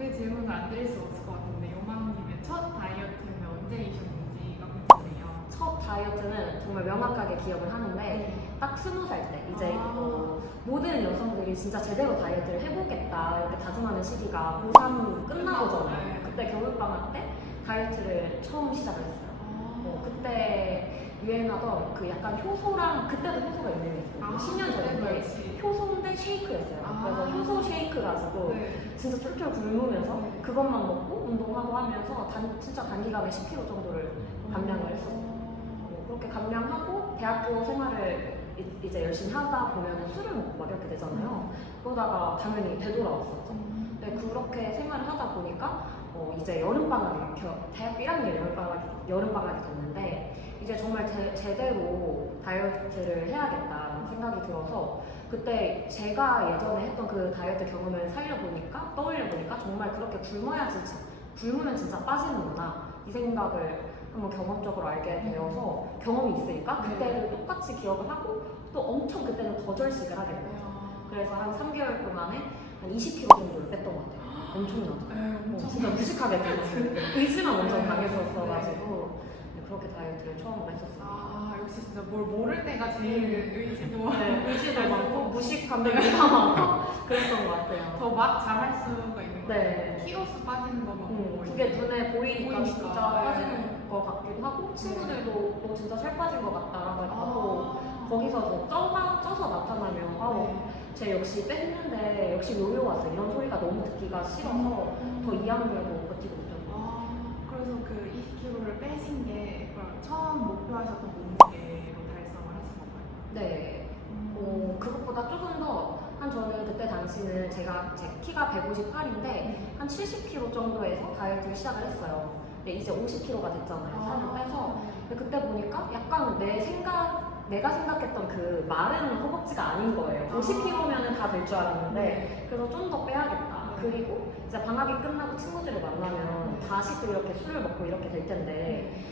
그 질문을 안 드릴 수 없을 것 같은데 요망님의 첫 다이어트는 언제이셨는지가 궁금해요. 첫 다이어트는 정말 명확하게 기억을 하는데 딱 20살 때 이제 모든 여성들이 진짜 제대로 다이어트를 해보겠다 이렇게 다짐하는 시기가 고3 끝나고잖아요. 네. 그때 겨울방학 때 다이어트를 처음 시작을 했어요. 그때 유행하던 그 약간 효소랑 그때도 효소가 유행했어요. 10년 전인데 효소인데 쉐이크였어요. 그래서 효소 쉐이크 가지고 진짜 쫄쫄 굶으면서 그것만 먹고 운동하고 하면서 진짜 단기간에 10kg 정도를 감량을 했었어요. 그렇게 감량하고 대학교 생활을 이제 열심히 하다 보면 술을 먹고 막 이렇게 되잖아요. 그러다가 당연히 되돌아왔었죠. 근데 그렇게 생활을 하다 보니까 이제 여름방학이 대학교 1학년 여름방학이 됐는데 이제 정말 제대로 다이어트를 해야겠다는 생각이 들어서 그때 제가 예전에 했던 그 다이어트 경험을 떠올려보니까 정말 그렇게 굶으면 진짜 빠지는구나 이 생각을 한번 경험적으로 알게 되어서 경험이 있으니까 그때를 똑같이 기억을 하고 또 엄청 그때는 더 절식을 하게 됐어요. 그래서 한 3개월 동안에 한 20kg 정도를 뺐던 것 같아요. 엄청나죠? 진짜 무식하게 뺐는데 의지만 엄청 강했었어가지고 그렇게 다이어트를 처음 했었어요. 아 역시 진짜 뭘 모를 때가 제일 의지도 의지도 많고 무식한데 미가 많고 그랬던 것 같아요. 더 막 잘할 수가 있는 것 같아요. 네. 키로수 빠지는 거 보고 그게 눈에 보이니까 진짜 네. 빠지는 것 같기도 하고 친구들도 너 진짜 살 빠진 것 같다라고 하고 거기서 쪄서 나타나면 쟤 역시 뺐는데 역시 요요 왔어 이런 소리가 너무 듣기가 싫어서 더 이악 물고 버티고 있더라고요. 그래서 그 20kg를 빼신 게 그럼 처음 목표하셨던 몸무게로 달성을 하신 건가요? 네. 그것보다 조금 더 저는 그때 당시는 제 키가 158인데 한 70kg 정도에서 다이어트를 시작을 했어요. 근데 이제 50kg가 됐잖아요. 살을 빼서. 근데 그때 보니까 약간 내가 생각했던 그 마른 허벅지가 아닌 거예요. 50kg면은 다 될 줄 알았는데 그래서 좀 더 빼야겠다. 그리고 이제 방학이 끝나고 친구들을 만나면 다시 또 이렇게 술을 먹고 이렇게 될 텐데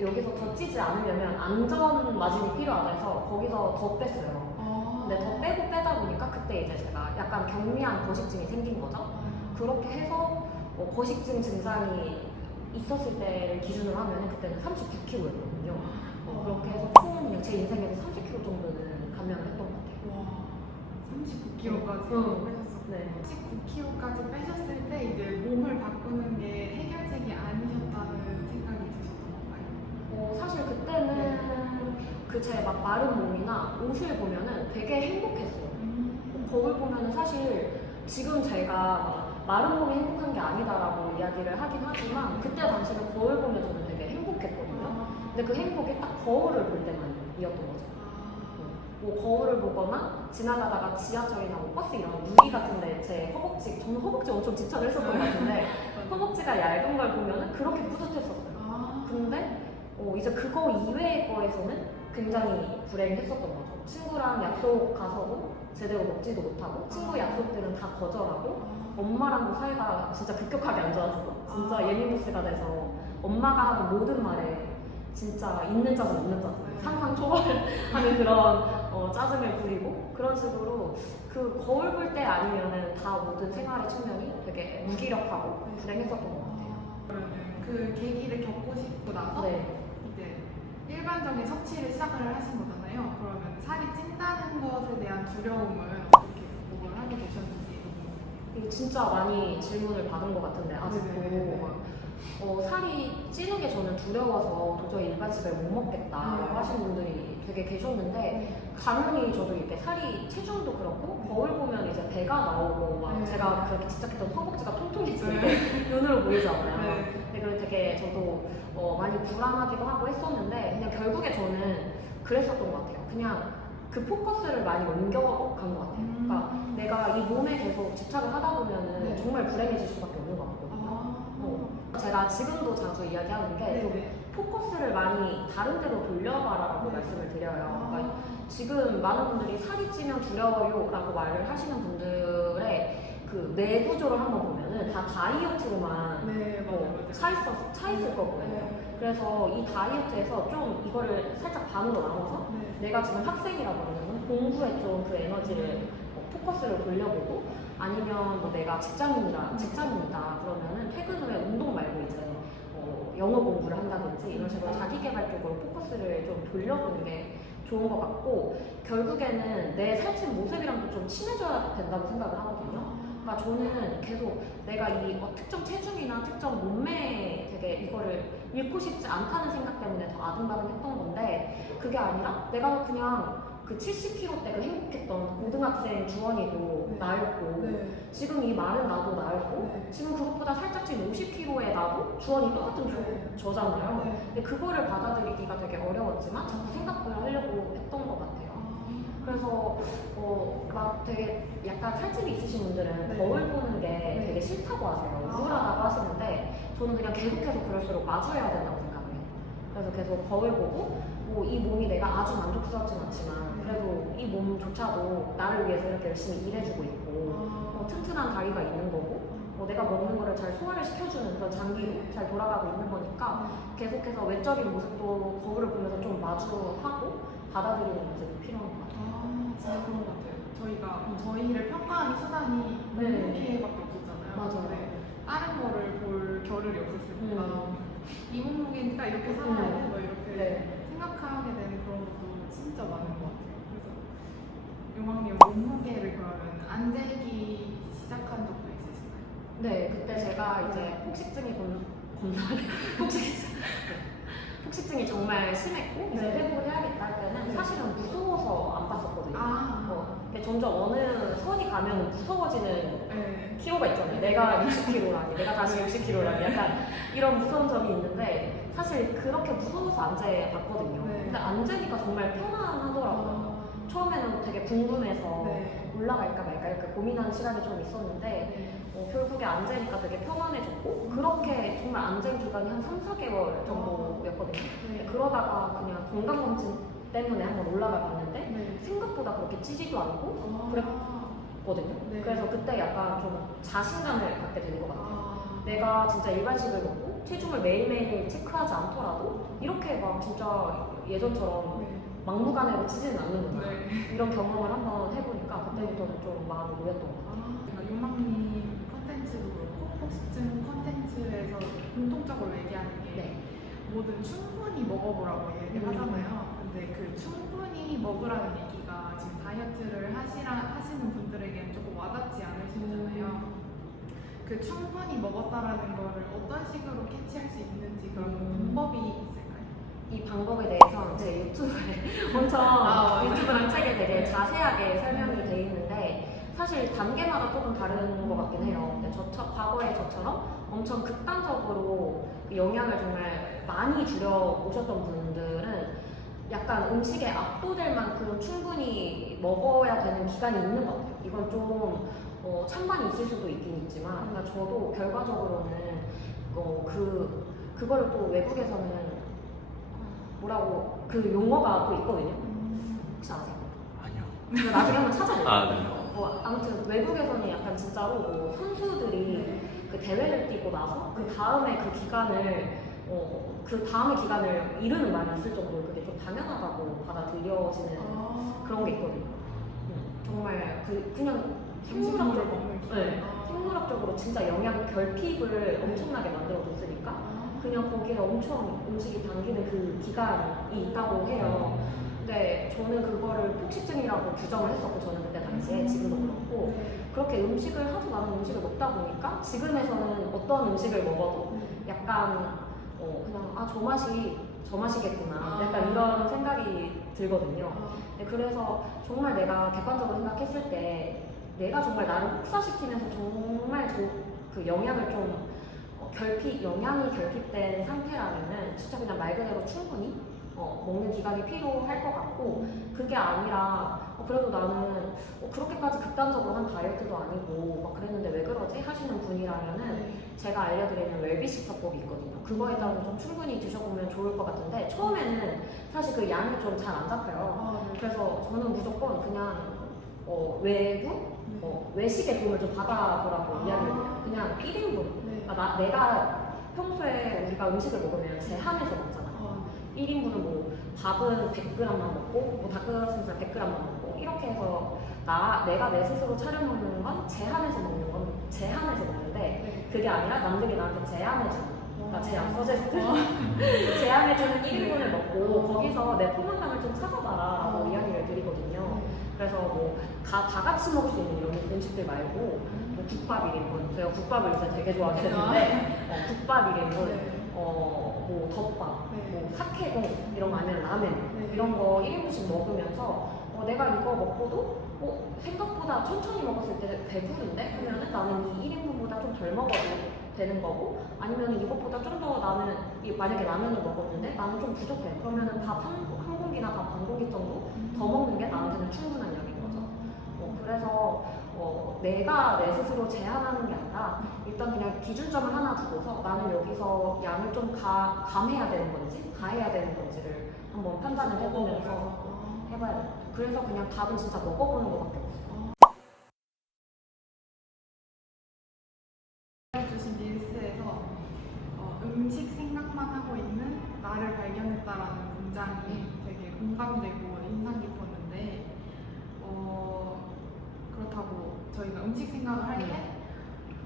여기서 더 찌지 않으려면 안전 마진이 필요하다 해서 거기서 더 뺐어요. 근데 더 빼고 빼다 보니까 그때 이제 제가 약간 경미한 거식증이 생긴 거죠. 그렇게 해서 거식증 증상이 있었을 때를 기준으로 하면 그때는 39kg였거든요. 그렇게 해서 총 제 인생에서 30kg 정도는 감량을 했던 것 같아요. 와 39kg까지 빼셨어요. 네. 19kg까지 빼셨을 때 이제 몸을 바꾸는 게 해결책이 아니셨다는 생각이 드셨던 건가요? 사실 그때는 그 제 막 마른 몸이나 옷을 보면은 되게 행복했어요. 거울 보면은 사실 지금 제가 마른 몸이 행복한 게 아니다라고 이야기를 하긴 하지만 그때 당시는 거울 보면 저는 되게 행복했거든요. 근데 그 행복이 딱 거울을 볼 때만이었던 거죠. 뭐 거울을 보거나 지나가다가 지하철이나 뭐 버스 이런 유리 같은데 저는 허벅지 엄청 집착을 했었던 것 같은데 허벅지가 얇은 걸 보면은 그렇게 뿌듯했었어요. 근데 이제 그거 이외의 거에서는 굉장히 불행했었던 거죠. 친구랑 약속 가서도 제대로 먹지도 못하고 친구 약속 때는 다 거절하고 엄마랑도 사이가 진짜 급격하게 안 좋아졌어. 진짜 예민부스가 돼서 엄마가 하는 모든 말에 진짜 있는 짜증 없는 짜증 상상 초월하는 그런 짜증을 부리고 그런 식으로 그 거울 볼 때 아니면은 다 모든 생활의 측면이 되게 무기력하고 불행했었던 것 같아요. 그러면 그 계기를 겪으시고 나서 이제 일반적인 섭취를 시작을 하신 거잖아요. 그러면 살이 찐다는 것에 대한 두려움을 어떻게 극복을 하게 되셨는지. 이게 진짜 많이 질문을 받은 것 같은데 아직도 살이 찌는 게 저는 두려워서 도저히 일반식을 못 먹겠다라고 하시는 분들이 되게 계셨는데 당연히 저도 이렇게 체중도 그렇고 거울 보면 이제 배가 나오고 막 제가 그렇게 집착했던 허벅지가 통통해지는 게 눈으로 보이잖아요. 근데 그걸 되게 저도 많이 불안하기도 하고 했었는데 그냥 결국에 저는 그랬었던 것 같아요. 그냥 그 포커스를 많이 옮겨간 것 같아요. 그러니까 내가 이 몸에 계속 집착을 하다 보면은 정말 불행해질 수밖에 없는 것 같거든요. 제가 지금도 자주 이야기하는 게 포커스를 많이 다른 데로 돌려봐라라고 말씀을 드려요. 그러니까 지금 많은 분들이 살이 찌면 두려워요라고 말을 하시는 분들의 그 뇌구조를 한번 보면은 다 다이어트로만 차 있을 거거든요. 그래서 이 다이어트에서 좀 이거를 살짝 반으로 나눠서 내가 지금 학생이라고 하면 공부에 좀 그 에너지를 포커스를 돌려보고 아니면 뭐 내가 직장인이다 그러면은 퇴근 후에 운동 말고 이제 영어 공부를 한다든지 이런 식으로 자기 개발 쪽으로 포커스를 좀 돌려보는 게 좋은 것 같고 결국에는 내 살찐 모습이랑도 좀 친해져야 된다고 생각을 하거든요. 그러니까 저는 계속 내가 이 특정 체중이나 특정 몸매에 되게 이거를 잃고 싶지 않다는 생각 때문에 더 아등바등했던 건데 그게 아니라 내가 그냥 그 70kg 때 그 행복했던 고등학생 주원이도 나였고 지금 이 마른 나도 나였고 지금 그것보다 살짝 찐 50kg의 나도 주원이 똑같은 저잖아요. 근데 그거를 받아들이기가 되게 어려웠지만 자꾸 생각을 하려고 했던 것 같아요. 그래서 막 되게 약간 살집이 있으신 분들은 거울 보는 게 되게 싫다고 하세요. 우울하다고 하시는데 저는 그냥 계속해서 그럴수록 마주해야 된다고 생각해요. 그래서 계속 거울 보고 뭐 이 몸이 내가 아주 만족스럽진 않지만 그래도 이 몸조차도 나를 위해서 이렇게 열심히 일해주고 있고 튼튼한 다리가 있는 거고 내가 먹는 거를 잘 소화를 시켜주는 그런 장기로 잘 돌아가고 있는 거니까 계속해서 외적인 모습도 거울을 보면서 좀 마주하고 받아들이는 게 필요한 것 같아요. 진짜 그런 것 같아요. 저희가 저희를 평가하는 수단이 몸무게밖에 없었잖아요. 맞아요. 다른 거를 볼 겨를이 없었으니까 이 몸무게니까 이렇게 살아야 돼, 뭐 이렇게 생각하게 되는 그런 것도 진짜 많은 것 같아요. 그래서 용왕님 몸무게를 그러면 안 재기 시작한 적도 있으신가요? 네, 그때 제가 이제 폭식증이 폭식증이 정말 심했고 이제 회복을 해야겠다 할 때는 사실은 무서워서 안 봤었거든요. 근데 점점 어느 선이 가면 무서워지는 키로가 있잖아요. 내가 60kg라니, 내가 다시 60kg라니 약간 이런 무서운 점이 있는데 사실 그렇게 무서워서 안 재봤거든요. 근데 안 재니까 정말 편안하더라고요. 처음에는 되게 궁금해서 올라갈까 말까 이렇게 고민하는 시간이 좀 있었는데 결국에 안 재니까 되게 편안해졌고 그렇게 정말 안 잰 기간이 한 3, 4개월 정도였거든요. 그러다가 그냥 건강검진 때문에 한번 올라가 봤는데 생각보다 그렇게 찌지도 않고 그랬거든요. 그래서 그때 약간 좀 자신감을 갖게 되는 것 같아요. 내가 진짜 일반식을 먹고 체중을 매일매일 체크하지 않더라도 이렇게 막 진짜 예전처럼 막무가내로 찌지는 않는구나. 이런 경험을 한번 해보니까 그때부터는 좀 마음이 놓였던 것 같아요. 용왕님 컨텐츠도 그렇고 폭식증 컨텐츠에서 공통적으로 얘기하는 게 뭐든 충분히 먹어보라고 얘기를 하잖아요. 근데 그 충분히 먹으라는 얘기가 지금 다이어트를 하시는 분들에게는 조금 와닿지 않으시잖아요. 그 충분히 먹었다라는 거를 어떤 식으로 캐치할 수 있는지 그런 방법이 있을까요? 이 방법에 대해서 제 유튜브에 엄청 유튜브랑 책에 되게 자세하게 설명이 돼 있는데 사실 단계마다 조금 다른 것 같긴 해요. 근데 과거에 저처럼 엄청 극단적으로 영양을 정말 많이 줄여 오셨던 분들은 약간 음식에 압도될 만큼 충분히 먹어야 되는 기간이 있는 것 같아요. 이건 좀 찬반이 있을 수도 있긴 있지만 그러니까 저도 결과적으로는 그거를 또 외국에서는 뭐라고 그 용어가 또 있거든요. 혹시 아세요? 아니요. 나중에 한번 찾아볼게요. 네. 아무튼 외국에서는 약간 진짜로 선수들이 그 대회를 뛰고 나서 그 다음에 그 기간을 그 다음의 기간을 이르는 말이 있을 정도로 그게 좀 당연하다고 받아들여지는 그런 게 있거든요. 정말 그냥 생물학적으로 진짜 영양 결핍을 엄청나게 만들어줬으니까 그냥 거기에 엄청 음식이 당기는 그 기간이 있다고 해요. 근데 저는 그거를 폭식증이라고 규정을 했었고 저는 그때 당시에 지금도 그렇고 그렇게 음식을 하도 많은 음식을 먹다 보니까 지금에서는 어떤 음식을 먹어도 약간 그냥 저 맛이겠구나 약간 이런 생각이 들거든요. 그래서 정말 내가 객관적으로 생각했을 때 내가 정말 나를 혹사시키면서 정말 그 영양을 좀 영양이 결핍된 상태라면은 진짜 그냥 말 그대로 충분히 먹는 기간이 필요할 것 같고 그게 아니라 그래도 나는 그렇게까지 극단적으로 한 다이어트도 아니고 막 그랬는데 왜 그러지? 하시는 분이라면은 제가 알려드리는 웰비식 사법이 있거든요. 그거에 따라서 좀 충분히 드셔보면 좋을 것 같은데 처음에는 사실 그 양이 좀 잘 안 잡혀요. 그래서 저는 무조건 그냥 외식의 도움을 좀 받아보라고 이야기를 해요. 그냥 1인분. 그러니까 내가 평소에 우리가 음식을 먹으면 제 한에서 먹잖아요. 1인분은 뭐 밥은 100g만 먹고 뭐 닭가슴살 100g만 먹고 이렇게 해서 내가 내 스스로 차려 먹는 건 제한해서 먹는 건 제한해서 먹는데 네. 그게 아니라 남들이 나한테 제한해주는 그러니까 제한 서제스트 제한해주는 1인분을 먹고 거기서 내 포만감을 좀 찾아봐라라고 이야기를 드리거든요. 그래서 뭐 다 같이 먹을 수 있는 이런 음식들 말고 뭐 국밥 1인분 제가 국밥을 요새 되게 좋아하게 됐는데 국밥 1인분 뭐 덮밥 뭐 사케공 이런 거 아니면 라면 이런 거 1인분씩 먹으면서 내가 이거 먹고도 생각보다 천천히 먹었을 때 배부른데? 그러면은 나는 이 1인분보다 좀 덜 먹어도 되는 거고 아니면 이것보다 좀 더 나는 만약에 라면을 먹었는데 나는 좀 부족해 그러면은 밥 한 공기나 밥 반 공기 정도 더 먹는 게 나한테는 충분한 양인 거죠. 그래서 내가 내 스스로 제한하는 게 아니라 일단 그냥 기준점을 하나 두고서 나는 여기서 양을 좀 감해야 되는 건지 가해야 되는 건지를 한번 판단을 해보면서 해봐야 돼요. 그래서 그냥 답은 진짜 먹어보는 것밖에 없어요. 주신 릴스에서 음식 생각만 하고 있는 나를 발견했다라는 문장이 되게 공감되고 인상 깊었는데 그렇다고 저희가 음식 생각을 할 때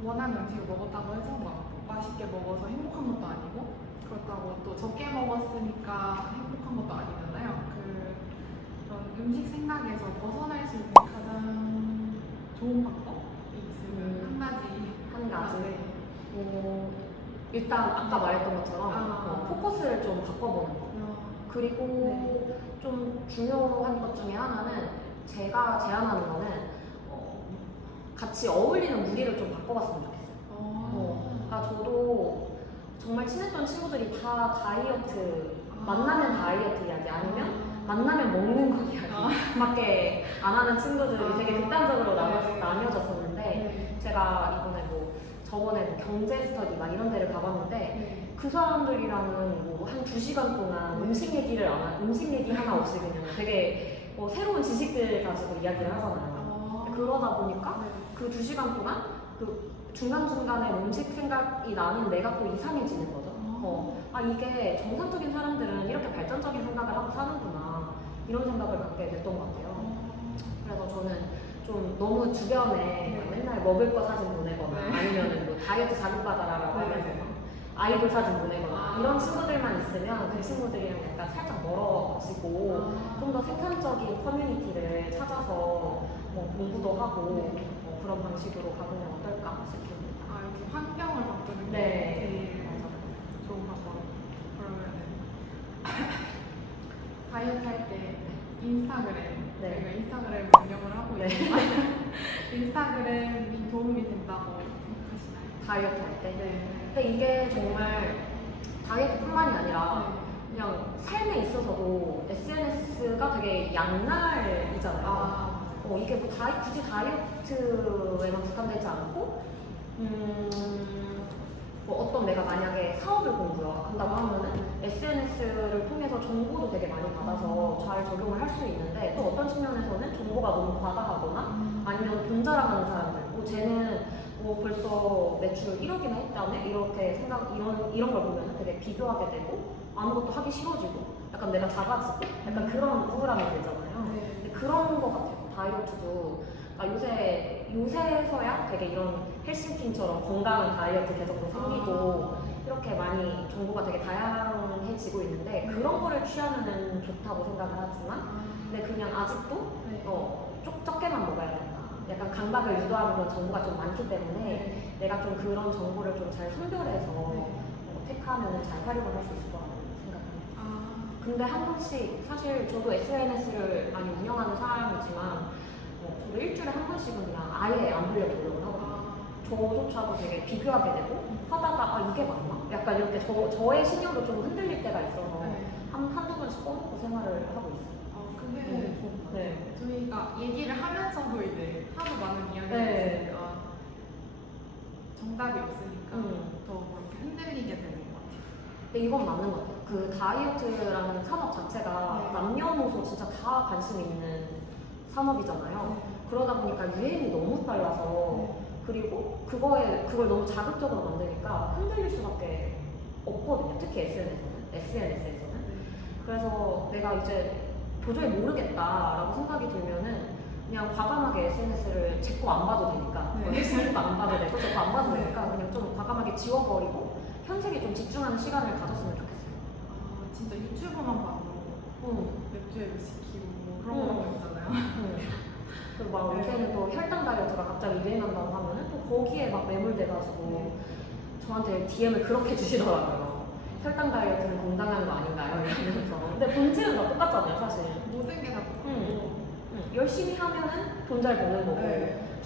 원하는 음식을 먹었다고 해서 막 맛있게 먹어서 행복한 것도 아니고 그렇다고 또 적게 먹었으니까 행복한 것도 아니잖아요. 그런 음식 생각에서 벗어날 수 있는 가장 좋은 방법이 있으면 한 가지. 네. 일단 아까 말했던 것처럼 포커스를 좀 바꿔보는 거. 그리고 좀 중요한 것 중에 하나는 제가 제안하는 거는 같이 어울리는 무리를 좀 바꿔봤으면 좋겠어요. 그러니까 저도 정말 친했던 친구들이 다 다이어트, 만나면 다이어트 이야기 아니면 만나면 먹는 거 이야기 밖에 안 하는 친구들이 되게 극단적으로 나뉘어졌었는데 제가 저번에 뭐 경제 스터디 막 이런 데를 가봤는데 그 사람들이랑은 뭐 한 2시간 동안 음식 얘기 하나 없이 그냥 되게 새로운 지식들 가지고 이야기를 하잖아요. 그러다 보니까 그 2시간 동안 그 중간중간에 음식 생각이 나는 내가 또 이상해지는 거죠. 이게 정상적인 사람들은 이렇게 발전적인 생각을 하고 사는구나 이런 생각을 갖게 됐던 것 같아요. 그래서 저는 좀 너무 주변에 맨날 먹을 거 사진 보내거나 아니면 뭐 다이어트 자극받아라라고 하면서 아이돌 사진 보내거나 이런 친구들만 있으면 그 친구들이랑 약간 살짝 멀어지고 좀 더 생산적인 커뮤니티를 찾아서 공부도 하고 그런 방식으로 가보면 어떨까 싶습니다. 이렇게 환경을 바꾸는 게 제일 좋은 방법. 그러면은 다이어트 할 때 인스타그램 저희가 인스타그램 운영을 하고 있는데 인스타그램이 도움이 된다고 생각하시나요? 다이어트 할 때? 근데 이게 정말 다이어트뿐만이 아니라 그냥 삶에 있어서도 SNS가 되게 양날이잖아요. 이게 뭐 굳이 다이어트에만 국한되지 않고 뭐 어떤 내가 만약에 사업을 공부한다고 하면은 SNS를 통해서 정보도 되게 많이 받아서 잘 적용을 할 수 있는데 또 어떤 측면에서는 정보가 너무 과다하거나 아니면 돈 자랑하는 사람들 쟤는 벌써 매출 1억이나 했다네? 이렇게 이런 걸 보면 되게 비교하게 되고 아무것도 하기 싫어지고 약간 내가 작아지고 약간 그런 우울함이 들잖아요. 근데 그런 거 같아요. 다이어트도 그러니까 요새서야 되게 이런 헬싱킹처럼 건강한 다이어트 개성도 생기고 이렇게 많이 정보가 되게 다양해지고 있는데 그런 거를 취하면 좋다고 생각을 하지만 근데 그냥 아직도 적게만 먹어야 된다. 약간 강박을 유도하는 그런 정보가 좀 많기 때문에 내가 좀 그런 정보를 좀 잘 선별해서 택하면 잘 활용을 할 수 있을 거라고 생각합니다. 근데 한 번씩 사실 저도 SNS를 많이 운영하는 사람이지만 저도 일주일에 한 번씩은 그냥 아예 안 보려고 노력을 하거든요. 저조차도 되게 비교하게 되고 하다가 이게 맞나? 약간 이렇게 저의 신념도 좀 흔들릴 때가 있어서 한두 번씩 꺼놓고 생활을 하고 있어요. 그게 저희가 얘기를 하면서도 이제 하도 많은 이야기를 했으니까 정답이 없으니까 더 그렇게 흔들리게 되는 것 같아요. 근데 이건 맞는 것 같아요. 그 다이어트라는 산업 자체가 남녀노소 진짜 다 관심 있는 산업이잖아요. 그러다 보니까 유행이 너무 빨라서 그리고 그걸 너무 자극적으로 만드니까 흔들릴 수밖에 없거든요. 특히 SNS에서는. 그래서 내가 이제 도저히 모르겠다라고 생각이 들면은 그냥 과감하게 SNS를 제 거 안 봐도 되니까 네. SNS도 안 봐도 되고 제 거 안 봐도 되니까 그냥 좀 과감하게 지워버리고 현색에 좀 집중하는 시간을 가졌으면 좋겠어요. 아, 진짜 유튜브만 봐도 맵주에 시키고 뭐 그런 거 있잖아요. 그리고 막 요새는 또 혈당 다이어트가 갑자기 유행한다고 하면은 또 거기에 막 매몰돼가지고 저한테 DM을 그렇게 주시더라고요. 혈당 다이어트는 건강한 거 아닌가요? 이러면서. 근데 본질은 다 똑같잖아요, 사실. 모든 게 다 똑같고. 열심히 하면은 돈 잘 버는 거고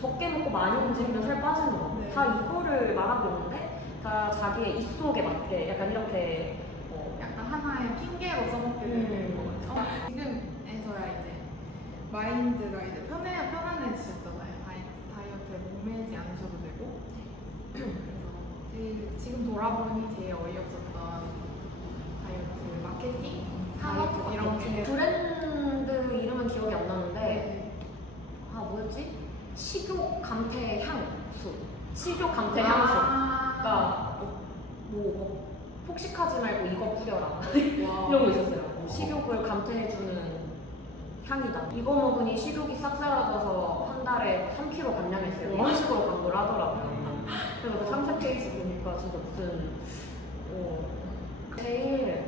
적게 먹고 많이 움직이면 살 빠지는 거고 네. 다 이거를 말하고 있는데 다 자기의 입속에 맞게 약간 이렇게 약간 하나의 핑계로 써먹게 되는 거 같아요. 지금에서야 이제 마인드가 이제 편안해지셨잖아요. 다이어트에 목매지 않으셔도 되고. 그래서 지금 돌아보니 제일 어이없었던 다이어트 마케팅, 산업 이런 게 브랜드 이름은 기억이 안 나는데 네. 아 뭐였지? 식욕 감퇴 향수 식욕 감퇴 향수 그러니까 뭐 폭식하지 말고 이거 뿌려라 이런 거 있었어요. 식욕을 감퇴해주는 향이다. 이거 먹으니 식욕이 싹 사라져서 한 달에 3kg 감량했어요. 이런 식으로 광고를 하더라고요. 그래서 그 상세 케이스 보니까 진짜 무슨 제일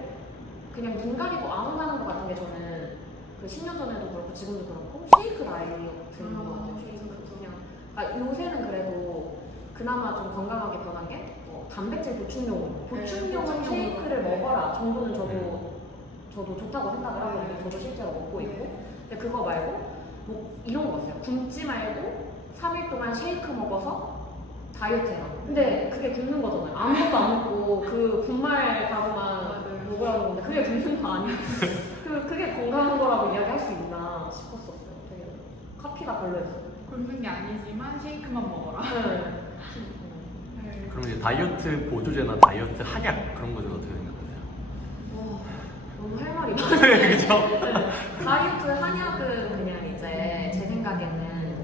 그냥 눈 가리고 안 온다는 것 같은 게 저는 그 10년 전에도 그렇고 지금도 그렇고 쉐이크 다이어트인 것 같아요. 쉐이크 그냥 그러니까 요새는 그래도 그나마 좀 건강하게 변한 게 단백질 보충용은 쉐이크를 먹어라 정도는 저도 좋다고 생각을 하거든요. 저도 실제로 먹고 있고. 근데 그거 말고 뭐 이런 거 있어요. 굶지 말고 3일 동안 쉐이크 먹어서 다이어트 해라. 근데 그게 굶는 거잖아요. 아무것도 안 먹고 그 분말 가루만 먹으라는 건데 그게 굶는 거 아니에요. 그게 건강한 거라고 이야기할 수 있나 싶었었어요. 되게 커피가 별로였어요. 굶는 게 아니지만 쉐이크만 먹어라. 네. 그럼 이제 다이어트 보조제나 다이어트 한약 그런 것들 어떻게 생각하세요? 너무 할 말이 많은데 그죠? 다이어트 한약은 그냥 이제 제 생각에는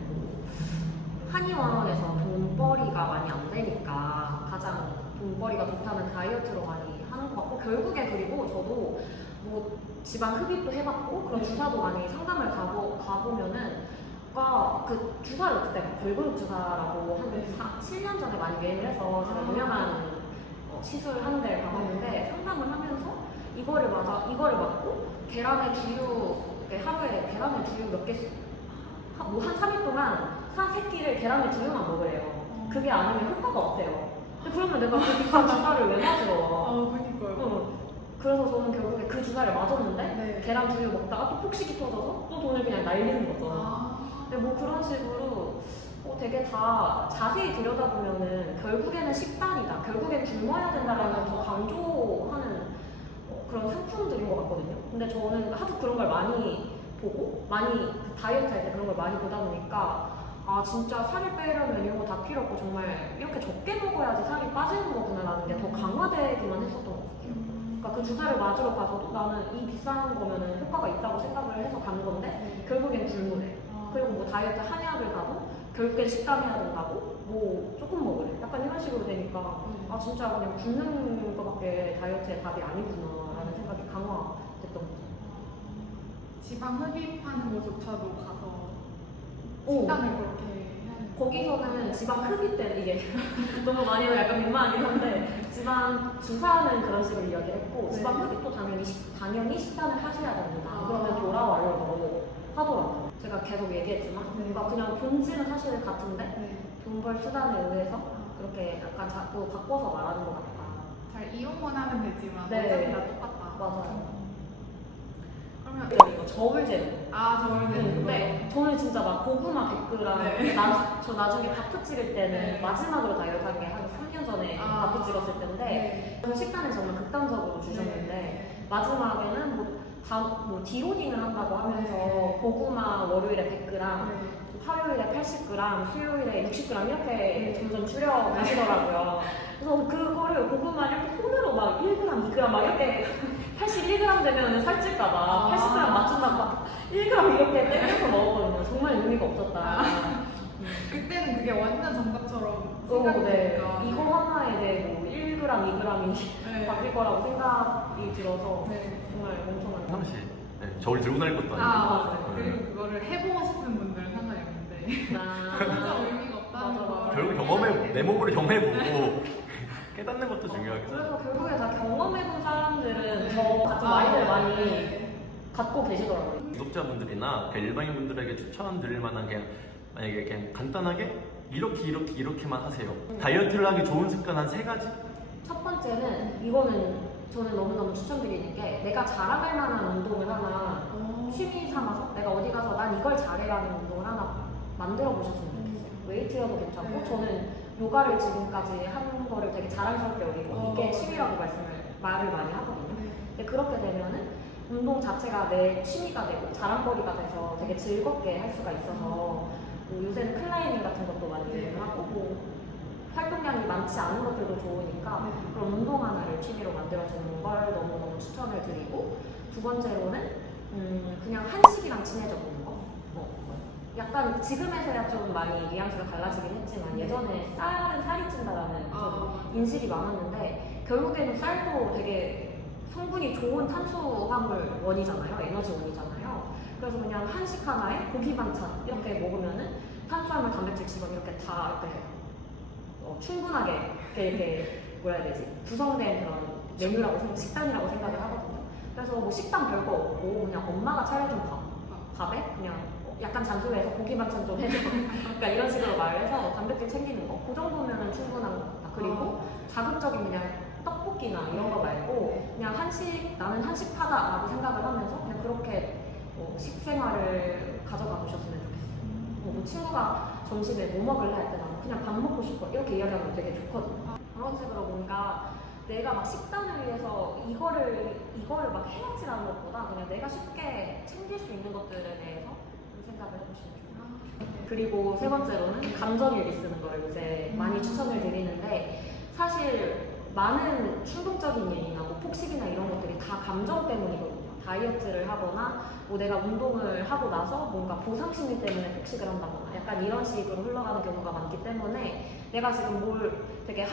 한의원에서 돈벌이가 많이 안 되니까 가장 돈벌이가 좋다는 다이어트로 많이 하는 것 같고 결국에 그리고 저도 뭐 지방 흡입도 해봤고 그런 주사도 많이 상담을 가보면은 그 주사를 그때 걸그룹 주사라고 한 7년 전에 많이 유행을 해서 제가 유명한 시술 한 데 가봤는데 상담을 하면서 이거를 맞고 계란의 두유 하루에 계란의 두유 몇 개 뭐한 3일 동안 한 3끼를 계란의 두유만 먹으래요. 그게 아니면 효과가 없대요. 근데 그러면 내가 그 비싼 주사를 왜 맞으러? 그니까요. 그래서 저는 결국에 그 주사를 맞았는데 네. 계란 두유 먹다가 또 폭식이 터져서 또 돈을 그냥 날리는 거죠. 근데 뭐 그런 식으로 되게 다 자세히 들여다보면은 결국에는 식단이다. 결국엔 굶어야 된다라는 더 강조하는 그런 상품들인 것 같거든요. 근데 저는 하도 그런 걸 많이 보고 많이 다이어트 할 때 그런 걸 많이 보다 보니까 아 진짜 살을 빼려면 이런 거 다 필요 없고 정말 이렇게 적게 먹어야지 살이 빠지는 거구나라는 게 더 강화되기만 했었던 것 같아요. 그러니까 그 주사를 맞으러 가서도 나는 이 비싼 거면은 효과가 있다고 생각을 해서 간 건데 결국엔 굶으래. 그리고 뭐 다이어트 한약을 가도 결국엔 식단해야 된다고 뭐 조금 먹으래. 약간 이런 식으로 되니까 아 진짜 그냥 굶는 거밖에 다이어트의 답이 아니구나라는 생각이 강화됐던 거죠. 지방 흡입하는 곳조차도 가서 식단을 그렇게 해야 되는 거기서는 지방 흡입 때는 이게 너무 많이 하면 약간 민망하긴 한데 지방 주사는 그런 식으로 이야기를 했고 지방 흡입도 당연히 식단을 하셔야 됩니다. 그러면 돌아와요 하더라고요. 제가 계속 얘기했지만 뭔가 그냥 본질은 사실 같은데 돈벌 수단에 의해서 그렇게 약간 자꾸 바꿔서 말하는 것 같다. 잘 이용만 하면 되지만 네. 어차피 다 똑같다. 맞아요. 그러면 이거 저울 재료. 저를 근데 저는 진짜 막 고구마 100g 저 나중에 다프 찍을 때는 네. 마지막으로 다이어트 한 게 한 3년 전에 다프 찍었을 때인데 저는 식단을 정말 극단적으로 주셨는데 마지막에는 뭐 디로딩을 한다고 하면서 고구마 월요일에 100g 화요일에 80g, 수요일에 60g 이렇게 점점 줄여 가시더라고요. 그래서 그거를 고구마 이렇게 손으로 막 1g, 2g 막 이렇게 81g 되면 살찔까봐 80g 맞춘다고 막 1g 이렇게 떼면서 먹었거든요. 정말 의미가 없었다. 그때는 그게 완전 정답처럼 생각이 드니까 이거 하나에 대해 뭐 1g, 2g이 바뀔 거라고 생각이 들어서 정말 엄청난 상시 저울 들고 다닐 것도 아니고 맞아요. 그리고 그거를 해보고 싶은 분들은 상관이 없는데 진짜 의미가 없다는 맞아, 거. 맞아. 결국 내 몸으로 경험해보고 깨닫는 것도 중요하겠다. 그래서 결국에 다 경험해본 사람들은 더 같은 아, 마인드를 많이 네. 갖고 계시더라고요. 구독자분들이나 일반인분들에게 추천드릴 만한 게 만약에 그냥 간단하게 이렇게만 하세요. 다이어트를 하기 좋은 습관 한 3가지? 첫 번째는 이거는 저는 너무너무 추천드리는 게 내가 자랑할 만한 운동을 하나 취미 삼아서 내가 어디 가서 난 이걸 잘해라는 운동을 하나 만들어 보셨으면 좋겠어요. 웨이트여도 괜찮고 네. 저는 요가를 지금까지 하는 거를 되게 자랑스럽게 여기고 이게 취미라고 말을 많이 하거든요. 네. 근데 그렇게 되면은 운동 자체가 내 취미가 되고 자랑거리가 돼서 되게 즐겁게 할 수가 있어서 뭐 요새는 클라이밍 같은 것도 많이 유행하고 뭐 활동량이 많지 않은 것들도 좋으니까 그런 운동 하나를 취미로 만들어주는 걸 너무너무 추천을 드리고 두 번째로는 그냥 한식이랑 친해져 보는 거. 약간 지금에서야 좀 많이 뉘앙스가 달라지긴 했지만 예전에 쌀은 살이 찐다라는 좀 인식이 많았는데 결국에는 쌀도 되게 성분이 좋은 탄수화물 원이잖아요. 에너지 원이잖아요. 그래서 그냥 한식 하나에 고기 반찬 이렇게 먹으면은 탄수화물, 단백질, 지방 이렇게 다 이렇게 충분하게 이렇게 뭐라 해야 되지? 구성된 그런 메뉴라고 식단이라고 생각을 하거든요. 그래서 뭐 식단 별거 없고 그냥 엄마가 차려준 밥에 그냥 약간 잔소리해서 고기 반찬 좀 해줘. 그러니까 이런 식으로 말을 해서 단백질 챙기는 거. 그 정도면은 충분한 것 같다. 그리고 자극적인 그냥 떡볶이나 이런 거 말고 그냥 나는 한식파다라고 생각을 하면서 그냥 그렇게 식생활을 가져가 보셨으면 좋겠어요. 뭐 친구가 점심에 뭐 먹을래 할 때 나는 그냥 밥 먹고 싶어 이렇게 이야기하면 되게 좋거든요. 그런 식으로 뭔가 내가 막 식단을 위해서 이거를 막 해야지라는 것보다 그냥 내가 쉽게 챙길 수 있는 것들에 대해서 좀 생각을 해보시면 좋아요. 그리고 세 번째로는 감정일기 쓰는 걸 요새 많이 추천을 드리는데 사실 많은 충동적인 일이나 뭐 폭식이나 이런 것들이 다 감정 때문이거든요. 다이어트를 하거나 뭐 내가 운동을 하고 나서 뭔가 보상심리 때문에 폭식을 한다거나 약간 이런 식으로 흘러가는 경우가 많기 때문에 내가 지금 뭘 되게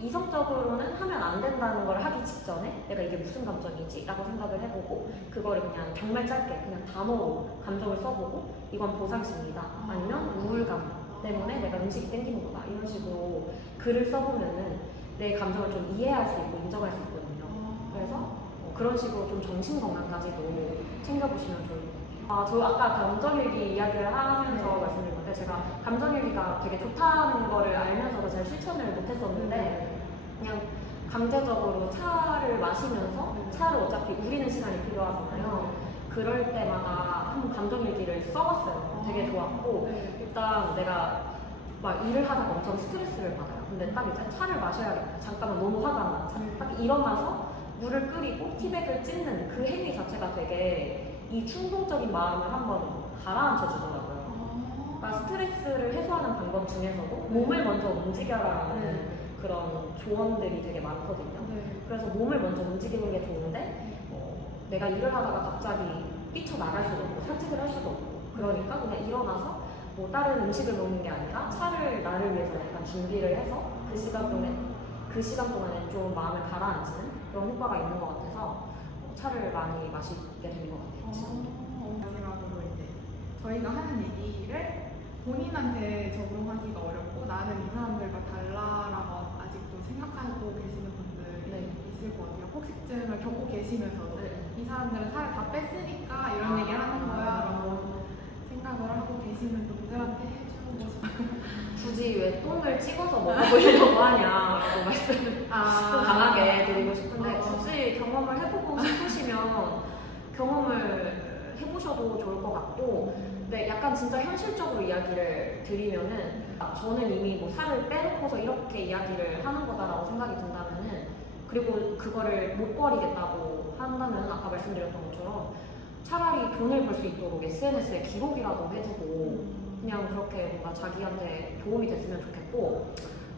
이성적으로는 하면 안 된다는 걸 하기 직전에 내가 이게 무슨 감정이지? 라고 생각을 해보고 그거를 그냥 정말 짧게 그냥 단어로 감정을 써보고 이건 보상심리다 아니면 우울감 때문에 내가 음식이 땡기는 거다 이런 식으로 글을 써보면은 내 감정을 좀 이해할 수 있고 인정할 수 있거든요. 그래서 그런 식으로 좀 정신 건강까지도 챙겨보시면 좋을 것 같아요. 저 아까 감정일기 이야기를 하면서 말씀드린 건데 제가 감정일기가 되게 좋다는 거를 알면서도 잘 실천을 못했었는데 그냥 강제적으로 차를 마시면서 차를 어차피 우리는 시간이 필요하잖아요. 그럴 때마다 한번 감정일기를 써봤어요. 되게 좋았고 일단 내가 막 일을 하다가 엄청 스트레스를 받아요. 근데 딱 이제 차를 마셔야겠다. 잠깐만 너무 화가 나. 딱 일어나서 물을 끓이고 티백을 찢는 그 행위 자체가 되게 이 충동적인 마음을 한번 가라앉혀 주더라고요. 그러니까 스트레스를 해소하는 방법 중에서도 몸을 먼저 움직여라라는 그런 조언들이 되게 많거든요. 그래서 몸을 먼저 움직이는 게 좋은데 내가 일을 하다가 갑자기 뛰쳐나갈 수도 없고 산책을 할 수도 없고 그러니까 그냥 일어나서 뭐 다른 음식을 먹는 게 아니라 차를 나를 위해서 약간 준비를 해서 그 시간 동안에 좀 마음을 가라앉히는 그런 효과가 있는 것 같아서 차를 많이 마시게 되는 것 같아요. 마지막으로 이제 저희가 하는 얘기를 본인한테 적용하기가 어렵고 나는 이 사람들과 달라라고 아직도 생각하고 계시는 분들이 있을 것 같아요. 폭식증을 겪고 계시면서도 이 사람들은 살을 다 뺐으니까 이런 얘기 하는 거야 라고 생각을 하고 계시는 분들한테 해주고 싶어요. 굳이 왜 똥을 찍어서 먹어보려고 하냐라고 말씀을 좀 강하게 드리고 싶은데 굳이 경험을 해보고 싶으시면 경험을 해보셔도 좋을 것 같고 근데 약간 진짜 현실적으로 이야기를 드리면은 저는 이미 뭐 살을 빼놓고서 이렇게 이야기를 하는 거다라고 생각이 든다면은 그리고 그거를 못 버리겠다고 한다면 아까 말씀드렸던 것처럼 차라리 돈을 벌 수 있도록 SNS에 기록이라도 해두고 그냥 그렇게 뭔가 자기한테 도움이 됐으면 좋겠고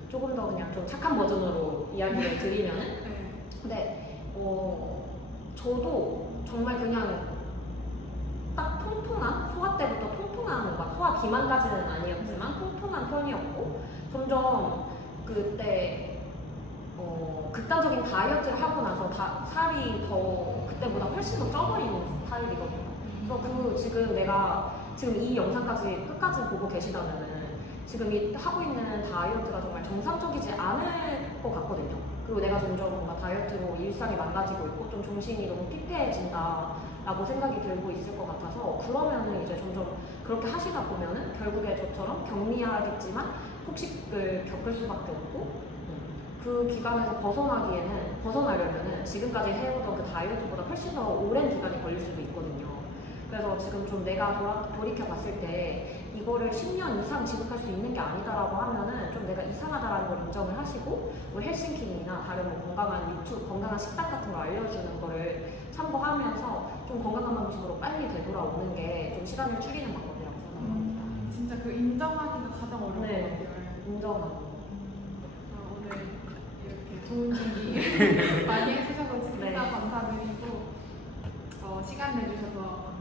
조금 더 그냥 좀 착한 버전으로 이야기를 드리면은 근데 저도 정말 그냥 딱 통통한 소화 때부터 통통한 막 소화 비만까지는 아니었지만 통통한 편이었고 점점 그때 극단적인 다이어트를 하고 나서 살이 더 그때보다 훨씬 더 쪄버리는 스타일이거든요. 그래서 지금 내가 지금 이 영상까지 끝까지 보고 계시다면은 지금 이 하고 있는 다이어트가 정말 정상적이지 않을 것 같거든요. 그리고 내가 점점 뭔가 다이어트로 일상이 망가지고 있고 좀 정신이 너무 피폐해진다라고 생각이 들고 있을 것 같아서 그러면은 이제 점점 그렇게 하시다 보면은 결국에 저처럼 경미하겠지만 폭식을 겪을 수밖에 없고 그 기간에서 벗어나려면은 지금까지 해오던 그 다이어트보다 훨씬 더 오랜 기간이 걸릴 수도 있거든요. 그래서 지금 좀 내가 돌이켜 봤을 때 이거를 10년 이상 지속할 수 있는 게 아니다라고 하면은 좀 내가 이상하다라는 걸 인정을 하시고 뭐 헬싱키님이나 다른 뭐 건강한 유튜브, 건강한 식단 같은 걸 알려주는 거를 참고하면서 좀 건강한 방식으로 빨리 되돌아오는 게 좀 시간을 줄이는 방법이라고 생각합니다. 진짜 그 인정하기가 가장 어려운 것 네. 같아요. 인정하고. 오늘 이렇게 좋은 얘기 많이 해주셔서 진짜 네. 감사드리고 시간 내주셔서